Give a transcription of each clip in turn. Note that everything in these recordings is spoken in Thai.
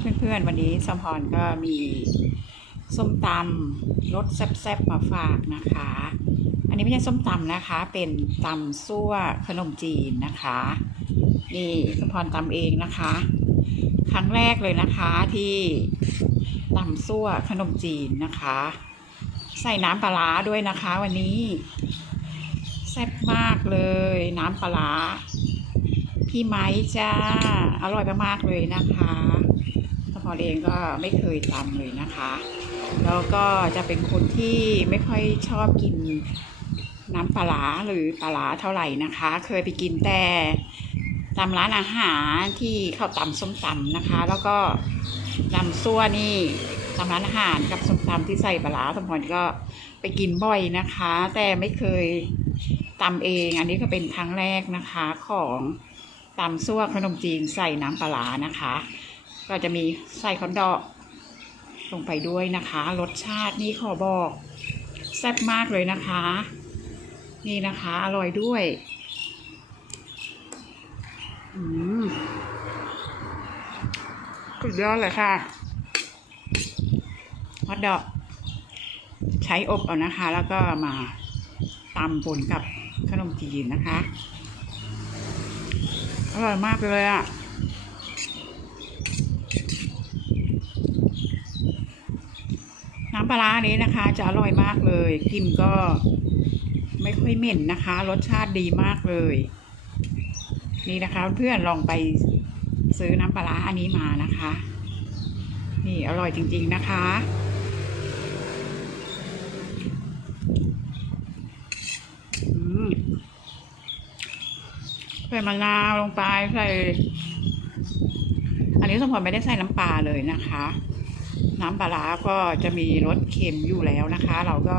เพื่อนๆ วันนี้สมพรก็มีส้มตำรสแซ่บๆมาฝากนะคะ อันนี้ไม่ใช่ส้มตำนะคะ เป็นตำซั่วขนมจีนนะคะ นี่สมพรตำเองนะคะ ครั้งแรกเลยนะคะที่ตำซั่วขนมจีนนะคะ ใส่น้ำปลาด้วยนะคะ วันนี้แซ่บมากเลย น้ำปลาพี่ไม้จ้า อร่อยมากๆเลยนะคะ สมพรเองก็ไม่เคยทำเลยนะคะ แล้วก็จะเป็นคนที่ไม่ค่อยชอบกินน้ำปลาหรือปลาร้าเท่าไหร่นะคะ เคยไปกินแต่ตามร้านอาหารที่เขาตำส้มตำนะคะ แล้วก็ตำซั่วนี่ตามร้านอาหารกับส้มตำที่ใส่ปลาสมพรก็ไปกินบ่อยนะคะ แต่ไม่เคยตำเอง อันนี้ก็เป็นครั้งแรกนะคะของตำซั่วขนมจีนใส่น้ำปลานะคะ ก็จะมีใส่คอนดอกลงไปด้วยนะคะ รสชาตินี่ขอบอกแซ่บมากเลยนะคะ นี่นะคะ อร่อยด้วยอืมสุดยอดเลยค่ะฮอทดอก ใช้อบเอานะคะ แล้วก็มาตำปนกับขนมจีนนะคะ อร่อยมากเลยอะำปลานี้นะคะ จะอร่อยมากเลยกลิ่นก็ไม่ค่อยเหม็นนะคะ รสชาติดีมากเลย นี่นะคะ เพื่อนลองไปซื้อน้ำปลาอันนี้มานะคะ นี่อร่อยจริง ๆนะคะ ใส่มะนาวลงไปใส่ อันนี้สมพรไม่ได้ใส่น้ำปลาเลยนะคะ น้ำปลาร้าก็จะมีรสเค็มอยู่แล้วนะคะ เราก็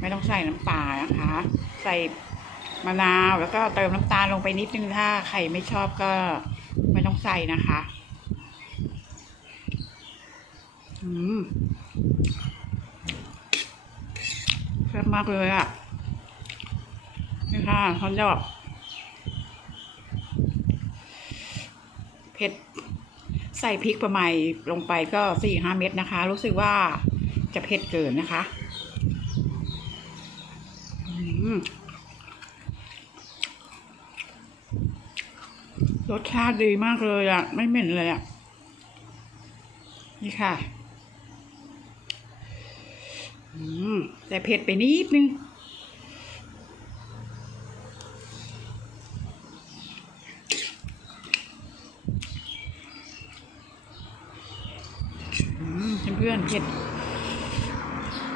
ไม่ต้องใส่น้ำปลานะคะ ใส่มะนาวแล้วก็เติมน้ำตาลลงไปนิดนึงถ้าใครไม่ชอบก็ไม่ต้องใส่นะคะอืมแซ่บมากเลยอะนี่ค่ะเขาจะแบบเผ็ด ใส่พริกประมาณลงไปก็สี่ห้าเม็ดนะคะ รู้สึกว่าจะเผ็ดเกินนะคะรสชาติดีมากเลยอะ่ะไม่เหม็นเลยอะ่ะนี่ค่ะแต่เผ็ดไปนิดนึง เพื่อนเผ็ด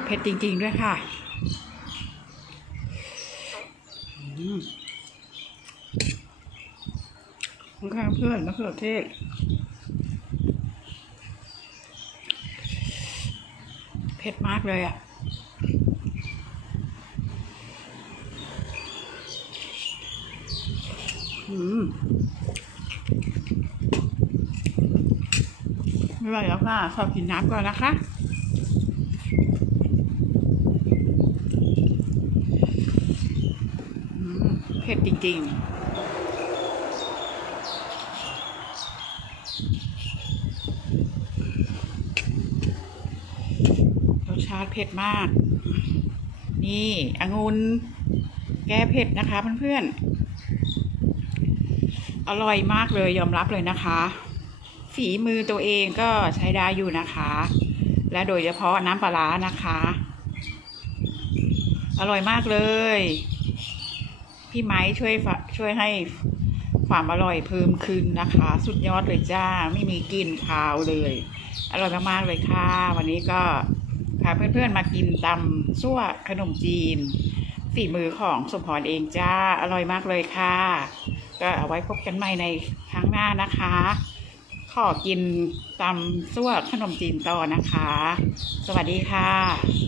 เผ็ดจริง ๆ ด้วยค่ะข้างเพื่อนมะเขือเทศเผ็ดมากเลยอะอืม ไม่ไหวแล้วค่ะขอกินน้ำก่อนนะคะเผ็ดจริงๆ รสชาติเผ็ดมาก นี่องุ่นแก้เผ็ดนะคะเพื่อนๆ อร่อยมากเลยยอมรับเลยนะคะ ฝีมือตัวเองก็ใช้ได้อยู่นะคะ และโดยเฉพาะน้ำปลาร้านะคะ อร่อยมากเลย พี่ไม้ช่วยช่วยให้ความอร่อยเพิ่มขึ้นนะคะ สุดยอดเลยจ้า ไม่มีกลิ่นคาวเลย อร่อยมากๆเลยค่ะ วันนี้ก็พาเพื่อนๆมากินตำซั่วขนมจีนฝีมือของสมพรเองจ้า อร่อยมากเลยค่ะ ก็เอาไว้พบกันใหม่ในครั้งหน้านะคะ ขอกินตำซั่วขนมจีนต่อนะคะ สวัสดีค่ะ